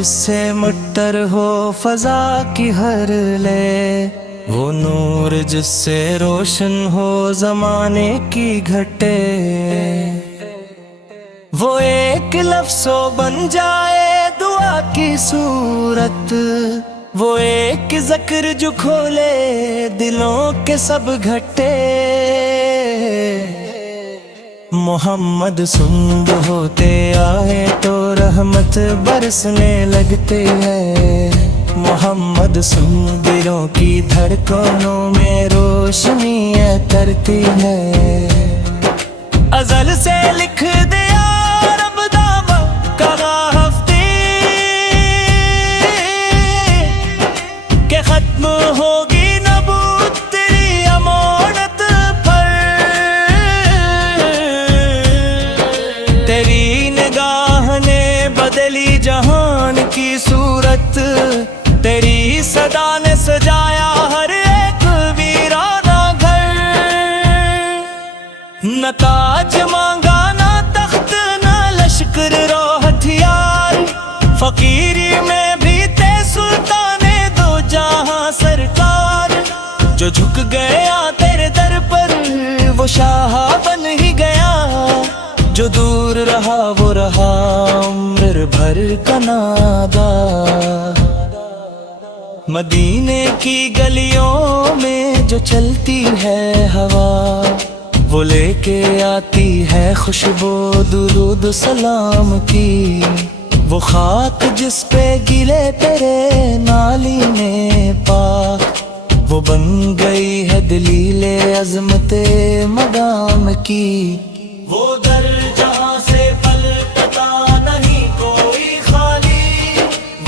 جس سے مٹر ہو فضا کی ہر لے، وہ نور جس سے روشن ہو زمانے کی گھٹے، وہ ایک لفظ بن جائے دعا کی صورت، وہ ایک ذکر جو کھولے دلوں کے سب گھٹے۔ محمد سند ہوتے آئے تو رحمت برسنے لگتی ہے، محمد سن دلوں کی دھڑکنوں میں روشنی کرتی ہے۔ ازل سے لکھ دیا رب دامن کا ہفتے کہ ختم ہوگی نبوت تیری امانت پر، تیری نگاہ نے بدلی جہان کی صورت، تیری صدا نے سجایا ہر ایک ویرانہ گھر۔ نہ تاج مانگا نہ تخت نہ لشکر رو ہتھیار، فقیری میں بھی تے سلطان دو جہاں سرکار، جو جھک گیا تیرے در پر وہ شاہ بن ہی گیا، جو دور رہا وہ رہا عمر بھر کا نادا۔ مدینے کی گلیوں میں جو چلتی ہے ہوا، وہ لے کے آتی ہے خوشبو درود سلام کی، وہ خاک جس پہ گلے تیرے نالی نے پاک، وہ بن گئی ہے دلیل عظمت مقام کی۔ وہ در جہاں سے پلٹتا نہیں کوئی خالی،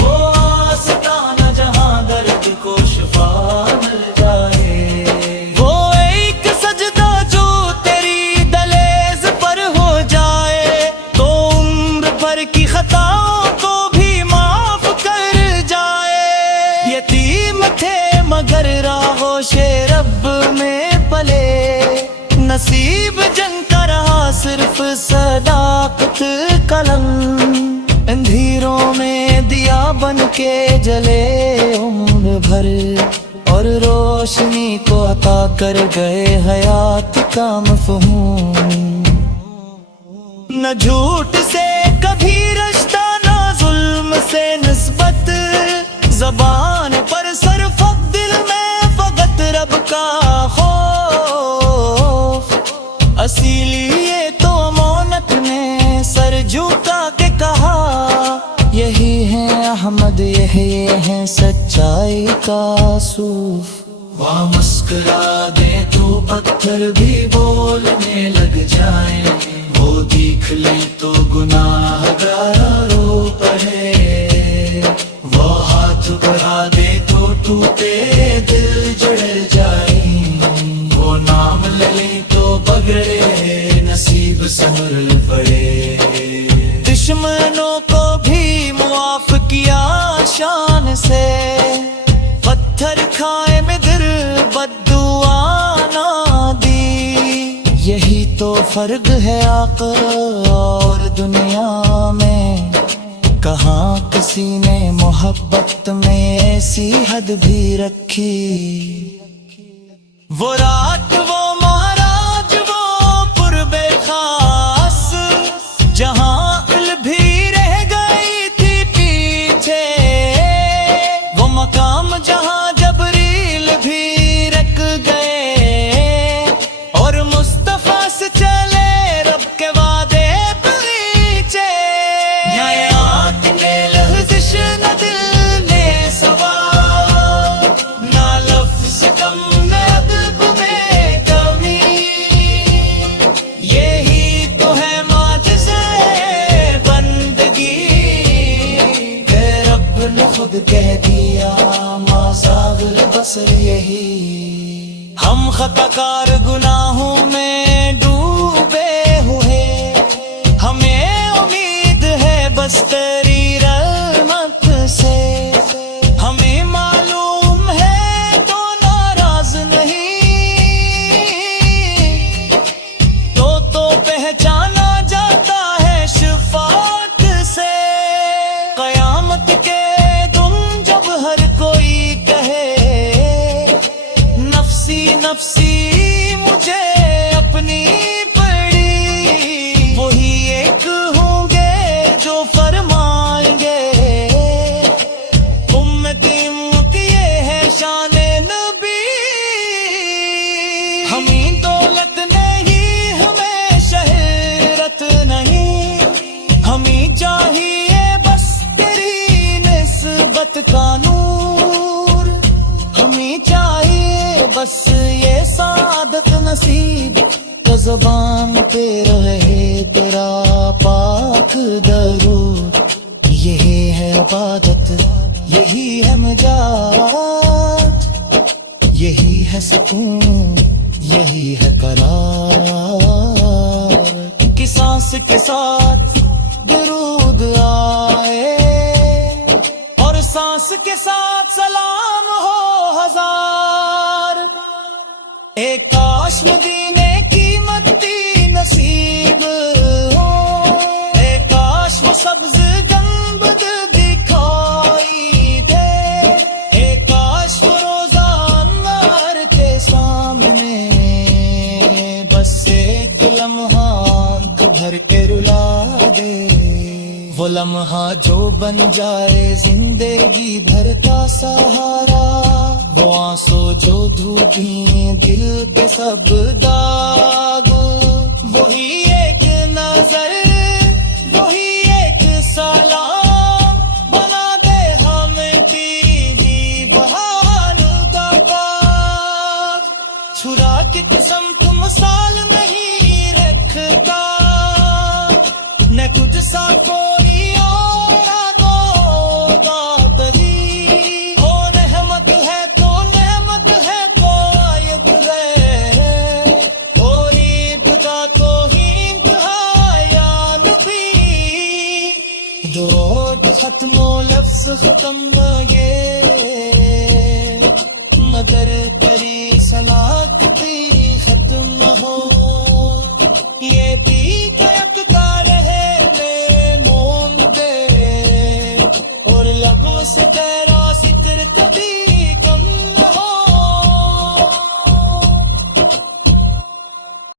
وہ آستانہ جہاں درد کو شفا مل جائے، وہ ایک سجدہ جو تیری دلیز پر ہو جائے تو عمر بھر کی خطاؤں کو بھی معاف کر جائے۔ یتیم تھے مگر راہوش رب میں پلے، نصیب جنگ کا رہا صرف صداقت قلم، اندھیروں میں دیا بن کے جلے عمر بھر، اور روشنی کو عطا کر گئے حیات کا مفہوم۔ نہ جھوٹ سے کبھی رشتہ نہ ظلم سے نسبت، زبان پر صرف دل میں فقط رب کا خوف، اصیلیے تو مونت نے سر جھکا کے کہا، یہی ہے احمد یہی ہے سچائی کا صوف۔ وہاں مسکرا دے تو پتھر بھی بولنے لگ جائیں، وہ دیکھ لیں تو گناہ گار رو پڑے، وہ ہاتھ بڑھا دے تو ٹوٹے دل جڑ جائیں، وہ نام لے لیں تو بگڑے نصیب سنبھل پڑے۔ دشمنوں کو بھی معاف کیا شان سے، پتھر کھائے میں در بد دعا نہ دی، یہی تو فرق ہے آقا اور دنیا میں، کہاں کسی نے محبت میں ایسی حد بھی رکھی۔ وہ رات وہ مہراج وہ قرب خاص، جہاں عل بھی رہ گئی تھی پیچھے، وہ مقام جہاں جبریل بھی رک گئے، اور مصطفیٰ سے چلے رب کے وعدے پیچھے۔ نیات نے لغزش نہ دل نے سوال، نہ لفظ کم نہ ادب میں کمی، یہی تو ہے معجزہ بندگی، کہ رب نے خود کہہ دیا ما زاغ البصر یہی۔ ہم خطا کار گناہوں میں ڈوبے ہوئے، ہمیں امید ہے بس تیری رحمت سے، ہمیں معلوم ہے تو ناراض نہیں، تو پہچانا جاتا ہے شفاعت سے، قیامت کے نفسی مجھے اپنی پڑی، وہی ایک ہوں گے جو فرمائیں گے امتی کی یہ ہے شان نبی۔ ہمیں دولت نہیں ہمیں شہرت نہیں، ہمیں چاہیے بس تیری نسبت کا نور، ہمیں چاہیے بس یہ سعادت نصیب تو زبان پہ رہے تیرا پاک درود۔ یہی ہے عبادت، یہی ہے مجاہد، یہی ہے سکون، یہی ہے قرار، کہ سانس کے ساتھ درود آئے اور سانس کے ساتھ سلام ہو ہزار۔ ایک کاش مدینے کی مٹی نصیب ہو، ایک کاش وہ سبز گنبد دکھائی دے، ایک کاش وہ روزہ انوار کے سامنے بس ایک لمحہ آنکھ بھر کے رلا دے، وہ لمحہ جو بن جائے زندگی بھر کا سہارا، وہ آنسو جو دھوپیں دل کے سب داغ، وہی ایک نظر وہی ایک سلام بنا دے ہمیں پیلی بہار کا باغ۔ چھرا کی قسم تو مثال نہیں رکھتا، نہ کچھ سا کوئی اور ہوگا تجھی، وہ نعمت ہے تو نعمت ہے تو آیت ہے، اور ابتدا تو ہی انتہا یا نبی، درود ختم و لفظ ختم یہ مدر کری سلام